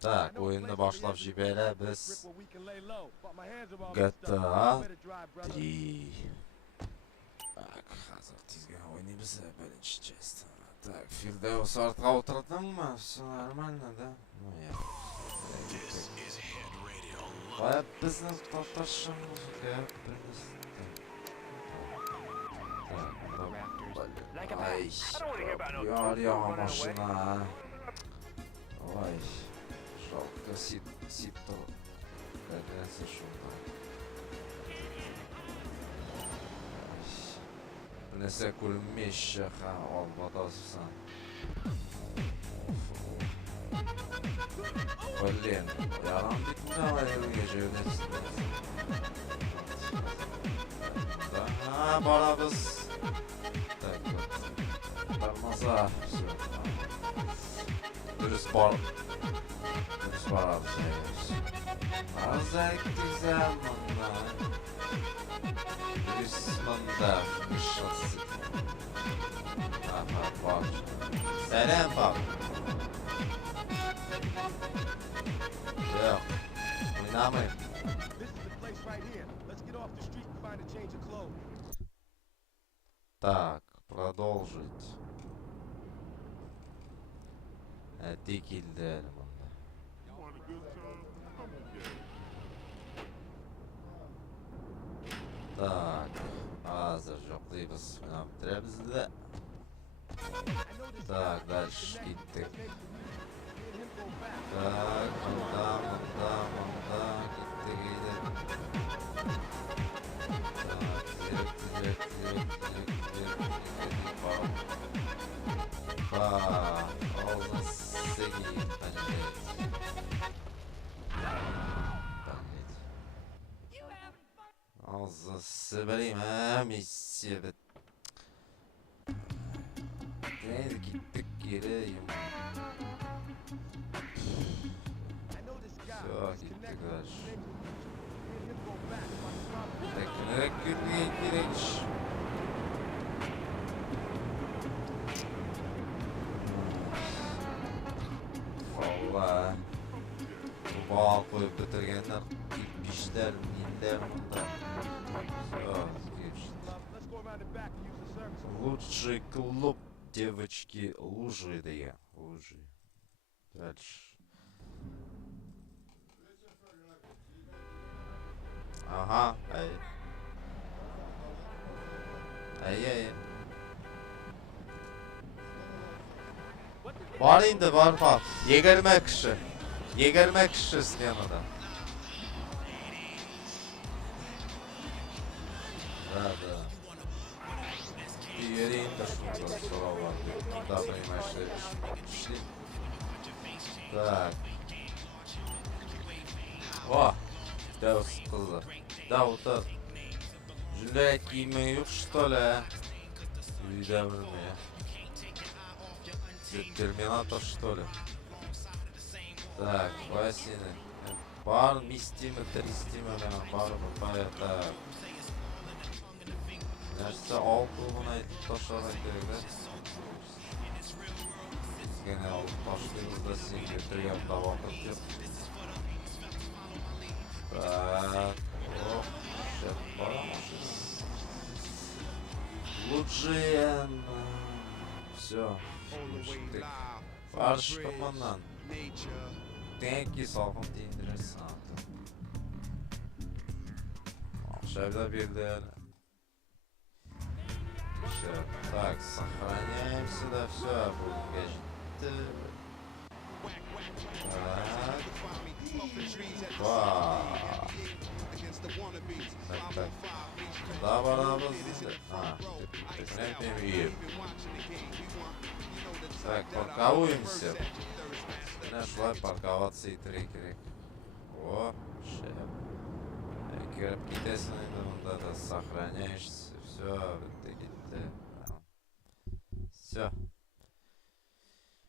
Так, o'yinni boshlab jibelamiz. gta3. Так, hozir tezga o'ynaymiz birinchi часть. Так, Firdaus ortga o'tirdimmi? Все нормально, да? Ну я. Voy, bizni tatарча muzika bilamiz. Ay, yağma maşına. Vay, жалко сипто. Nedense şundan. Nese kulmiş ha olmadasın. Блин, yalan bitmedi bu gece yönetim. Daha barabız. Так, tормоза. Дұрыс барады. Азай güzel мында. Дұрыс мында. Aha, bak. Selam bak. Yok. Oynamayın. Так, продолжить. Дикилдер. Так, hazır yokluyuz. Ne yaptırıyoruz da? Так, дальше gittik. Так, mında gittik. Так, Сыбырим, миссия бит. Neydi gittik geri Все, gittik karşı. Tekrar gireç. Valla. Bu bağ koyup bitirgenler gitmişler, minler bunda. Лучший клуб, девочки, лужи, да я, лужи. Дальше. Ага, ай. Ай. Var indi, var bak. 20 kişi. 20 kişi стенада. Да. Верим, что здорово. Да, понимаешь, шли. Так. О, да, кыздар. Да, вот так. Жилет кимеют, что ли? Видаврные. Терминатор, что ли? Так, бассейны. Бар, мистимы, тристимы, бар, так. Нәрсе алқылығын айтып ташлаған керек, да? Бізгені алып ташлаймыз да сенге түрген табақыр деп. Так, шет бара машина. Луджиен. Все, шеттік. Бар шықымынан. Теңкі салқын дейіндіресін. Ақшайда берді әлі. Так, сохраняемся, да, все, будем гаджеты. Так. Да, барабыз. Так, паркуемся. Нашла парковаться и трекерик. О, шеф. Кирп кетесің енді мұнда да сохраняешься. Все, Все.